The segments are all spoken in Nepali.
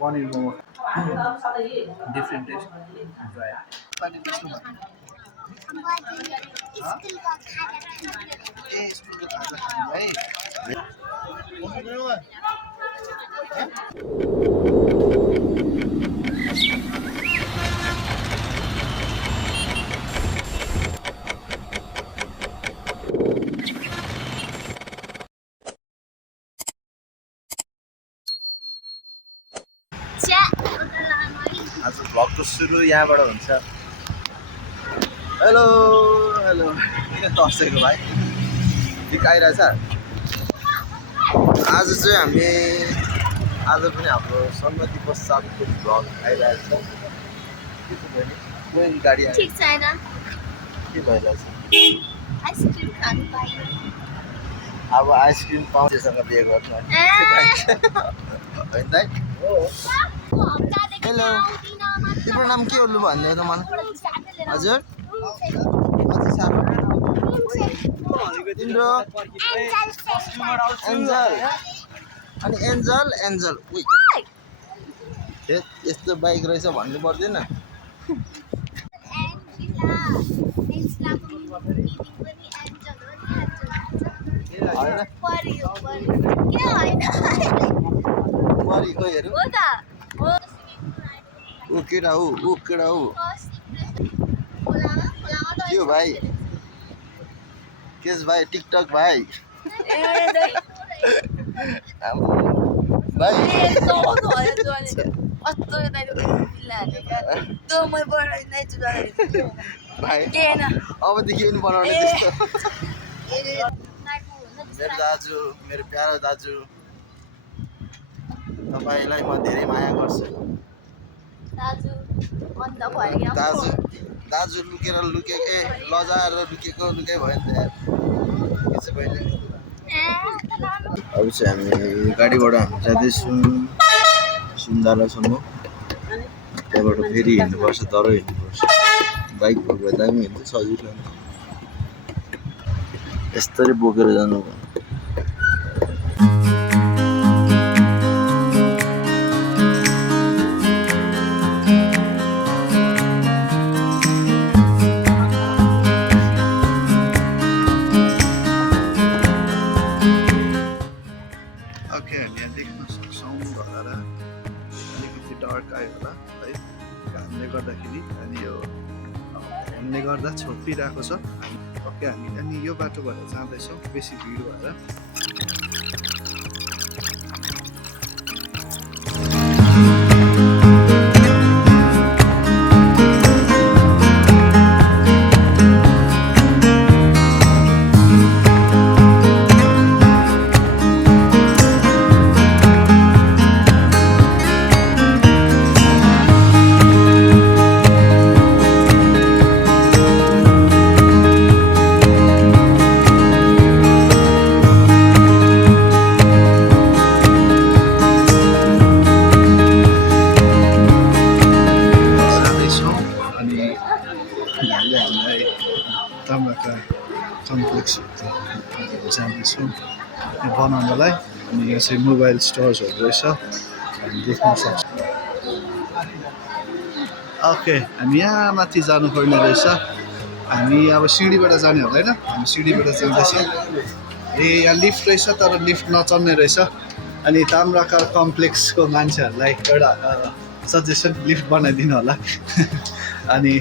paneer momo different taste try पानी त्यस्तो भयो ए स्कुलको खाजा खानु है आज भ्लगको सुरु यहाँबाट हुन्छ हेलो हेलो किन तर्सेको भाइ ठिक आइरहेछ आज चाहिँ हामी आज पनि हाम्रो सम्मति पश्चातको भ्लग आइरहेछ के छ बहिनी कोही गाडी आयो ठीक छैन के भइरहेछ आइसक्रिम खानु पाइयो अब आइसक्रिम पाउँदैसँग बिहे गर्नु होइन दाइ हेलो तिम्रो नाम के हो लु भन्दै त मलाई हजुर कति सानो तिम्रो एन्जल अनि एन्जल एन्जल उइ यस्तो बाइक रहेछ भन्नु पर्दैन परी खोइ हेरौँ ऊ केटा ऊ के हो भाइ केस भाइ टिकटक भाइ भाइ अबदेखि पनि बनाउने त्यस्तो मेरो दाजु मेरो प्यारो दाजु तपाईँलाई म धेरै माया गर्छु दाजु लुके ए लजाएर लुके भयो नि त के छ बहिनी अब चाहिँ हामी गाडीबाट हामी जाँदैछौँ सुन्दालासम्म त्यहाँबाट फेरि हिँड्नुपर्छ तर हिँड्नुपर्छ बाइक भएको दामी हिँड्छ सजिलो यस्तरी बोकेर जानु फोनले गर्दा छोपिरहेको छ ओके हामी अनि यो बाटोबाट जाँदैछौँ बेसी भिड भएर जाँदैछौँ बनाउनलाई अनि यहाँ चाहिँ मोबाइल स्टोर्सहरू रहेछ हामी देख्न सक्छौँ ओके हामी यहाँ माथि जानुपर्ने रहेछ हामी अब सिँढीबाट जाने होला होइन हामी सिँढीबाट जाँदैछौँ ए यहाँ लिफ्ट रहेछ तर लिफ्ट नचल्ने रहेछ अनि ताम्राकार कम्प्लेक्सको मान्छेहरूलाई एउटा सजेसन लिफ्ट बनाइदिनु होला अनि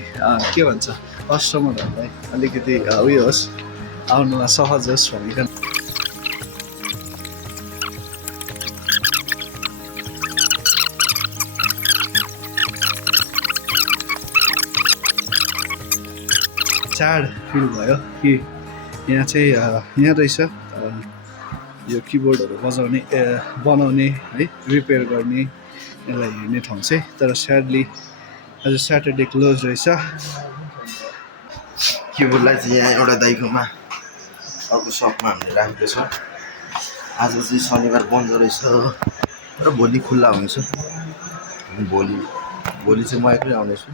के भन्छ कस्टमरहरूलाई अलिकति उयो होस् आउनुमा सहज होस् भनिकन चाड फिल भयो कि यहाँ चाहिँ यहाँ रहेछ यो किबोर्डहरू बनाउने है रिपेयर गर्ने यसलाई हेर्ने ठाउँ चाहिँ तर स्याडली आज स्याटरडे क्लोज रहेछ किबोर्डलाई चाहिँ यहाँ एउटा दाइकोमा अर्को सपमा हामीले राखेको छ आज चाहिँ शनिबार बन्द रहेछ र भोलि खुल्ला हुनेछ भोलि चाहिँ म एक्लै आउनेछु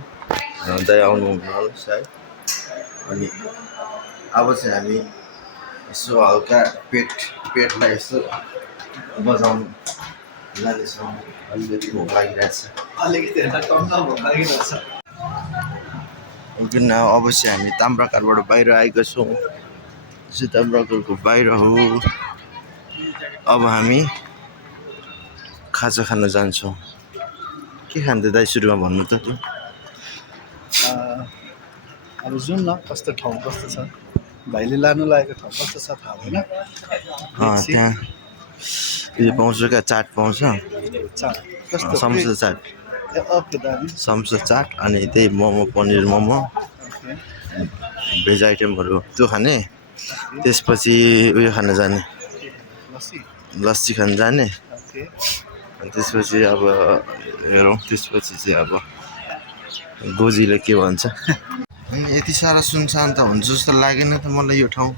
दाइ आउनुहुन्न होला सायद अनि अब चाहिँ हामी यसो हल्का पेटलाई यसो बजाउनु जाँदैछौँ अलिकति भोक लागिरहेछ अलिकति हेर्दा टन्न भोक लागिरहेछ किन अवश्य हामी ताम्राकारबाट बाहिर आएका छौँ ताम्राकारको बाहिर हो अब हामी खाजा खान जान्छौँ के खाँदै दाइ सुरुमा भन्नु त त्यो अब जाउँ न कस्तो ठाउँ कस्तो छ भाइले लानु लागेको ठाउँ कस्तो छ थाहा भएन त्यहाँ उयो पाउँछ क्या चाट पाउँछ चाट कस्तो समोसा चाट ओके दामी समोसा चाट अनि त्यही मोमो पनिर मोमो भेज आइटमहरू त्यो खाने त्यसपछि उयो खान जाने लस्सी लस्सी खान जाने ओके अनि त्यसपछि अब हेरौँ त्यसपछि चाहिँ अब गोजीले के भन्छ अनि यति साह्रो सुनसान त हुन्छ जस्तो लागेन त मलाई यो ठाउँ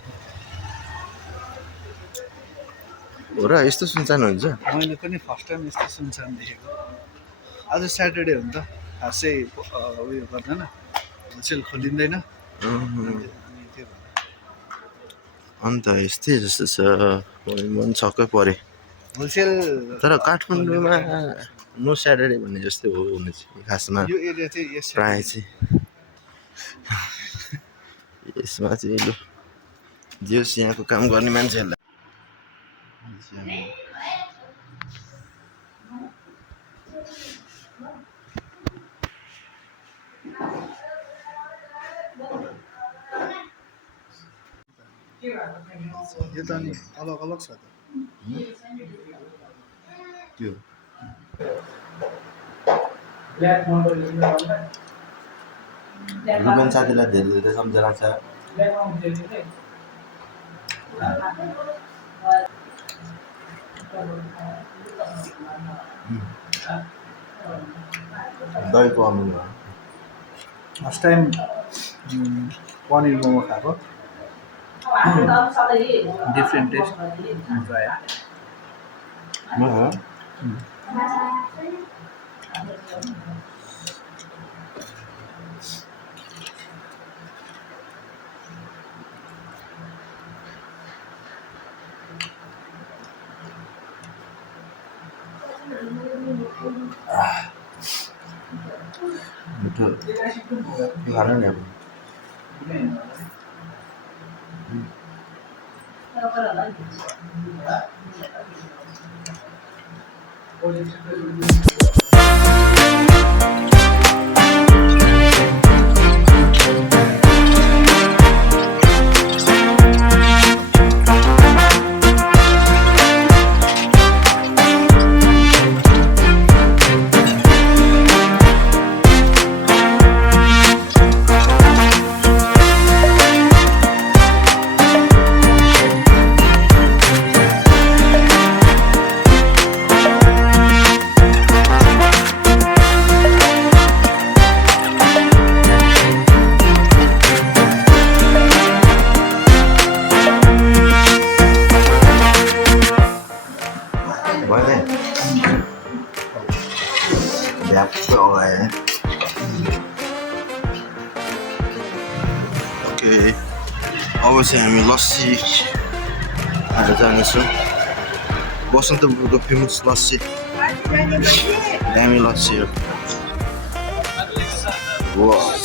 हो र यस्तो सुनसान हुन्छ मैले पनि फर्स्ट टाइम यस्तो सुनसान देखेको आज स्याटरडे हो नि त खासै उयो गर्दैन होलसेल खोलिँदैन अन्त यस्तै जस्तो छ मन छक्कै परे होलसेल तर काठमाडौँमा नो स्याटरडे भन्ने जस्तै हो हुने चाहिँ खासमा यो एरिया चाहिँ यस प्रायः चाहिँ यसमा चाहिँ लु जेस यहाँको काम गर्ने मान्छेहरूलाई यो त अनि अलग अलग छ त त्यो रुबेन साथीलाई धेरै धेरै सम्झना छ दहीको अमिलो फर्स्ट टाइम पनिर मोमो खाएको डिफ्रेन्ट टेस्ट मजा आयो मिठो खानु नि अब अब चाहिँ हामी लस्सी खान जानेछौँ बसन्तपुरको फेमस लस्सी दामी लस्सी हो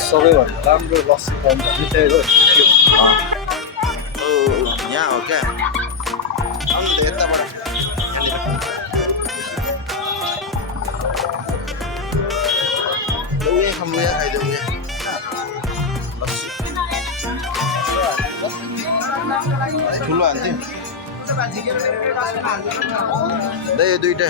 सबैभन्दा राम्रो लस्सी पाउनु त्यही हो यहाँ हो क्या आउनु त यताबाट यहाँ खाइदेऊ यहाँ लस्सी ठुलो हाल्थ्यो यो दुइटा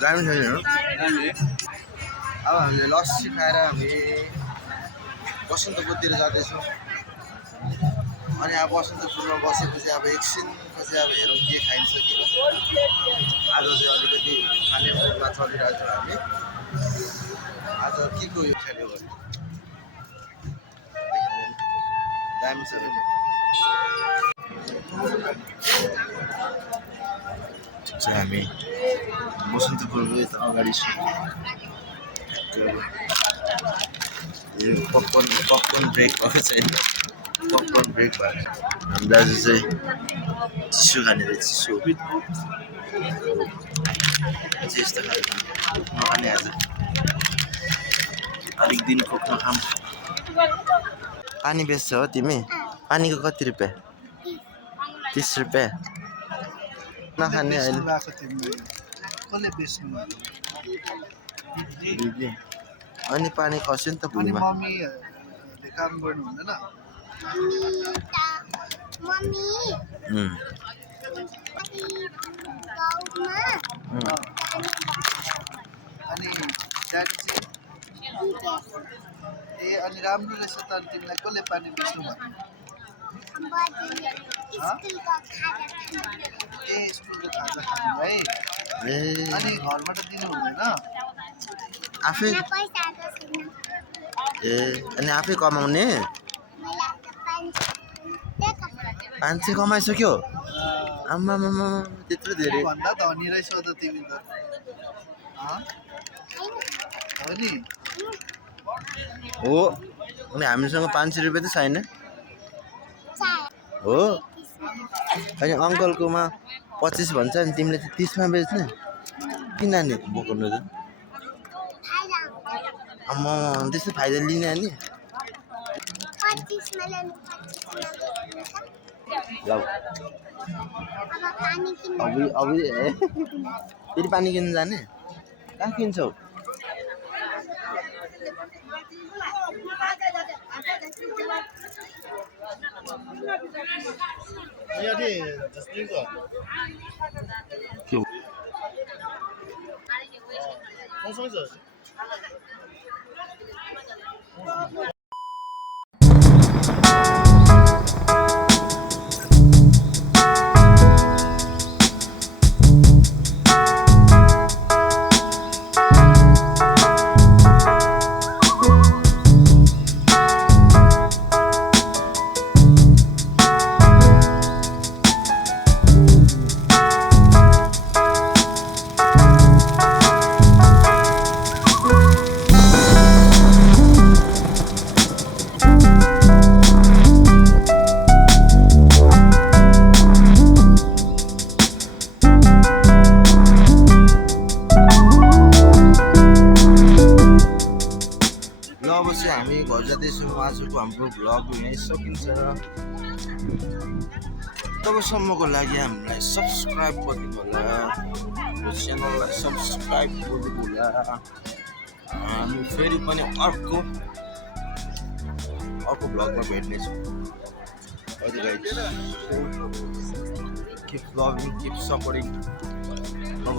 दामी छैन अब हामीले लस्सी खाएर हामी बसन्तपुरतिर जाँदैछौँ अनि अब बसन्तपुरमा बसेपछि अब एकछिनपछि अब हेरौँ के खाइन्छ कि आज चाहिँ अलिकति खाने मुडमा चलिरहेको छौँ हामी आज के को यो खाने हो दामी छ चाहिँ हामी बसन्तपुरको यता अगाडि छौँ यो पपकर्न ब्रेक भएको छैन पपकर्न ब्रेक भयो हामी दाजु चाहिँ चिसो खाने रहेछ चिसो यस्तो खालको नखाने आज अलिक दिन खोक्न खाम पानी बेच्छ हो तिमी पानीको कति रुपियाँ 30 रुपियाँ नखाने अहिले कसले बेच्नु दिदी अनि पानी खस्यो नि त अनि भुइँमा मम्मीले काम गर्नु हुँदैन मम्मी गाउँमा अनि ड्याडी चाहिँ ए अनि राम्रो रहेछ त अनि तिमीलाई कसले पानी बेच्नु भन्नु ए स्कुलको खाजा खानु है ए अनि घरबाट दिनु हुँदैन आफै ए अनि आफै कमाउने 500 कमाइसक्यो आम्मा त्यत्रो धेरै भन्दा धनी रहेछ त तिमी त हो नि हो अनि हामीसँग 500 रुपियाँ त छैन हो अनि अङ्कलकोमा 25 भन्छ अनि तिमीले त 30 मा बेच्ने किन नि बोकाउनु त अम्मा त्यस्तो फाइदा लिने अनि लौ अब फेरि पानी किन्नु जाने कहाँ किन्छौ हामी घर जाँदैछौँ आजको हाम्रो भ्लग यहीँ सकिन्छ तबसम्मको लागि हामीलाई सब्सक्राइब गरिदिनु होला यो च्यानललाई सब्सक्राइब गरिदिनु होला हामी फेरि पनि अर्को भ्लगमा भेट्नेछौँ किप लभिङ किप सपोर्टिङ अब